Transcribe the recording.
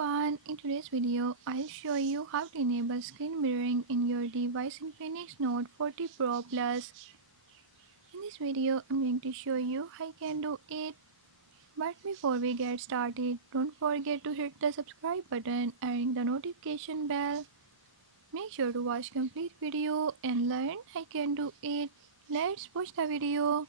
everyone, in today's video I'll show you how to enable screen mirroring in your device Infinix Note 40 Pro Plus. In this video I'm going to show you how you can do it. But before we get started, don't forget to hit the subscribe button and ring the notification bell. Make sure to watch complete video and learn how you can do it. Let's watch the video.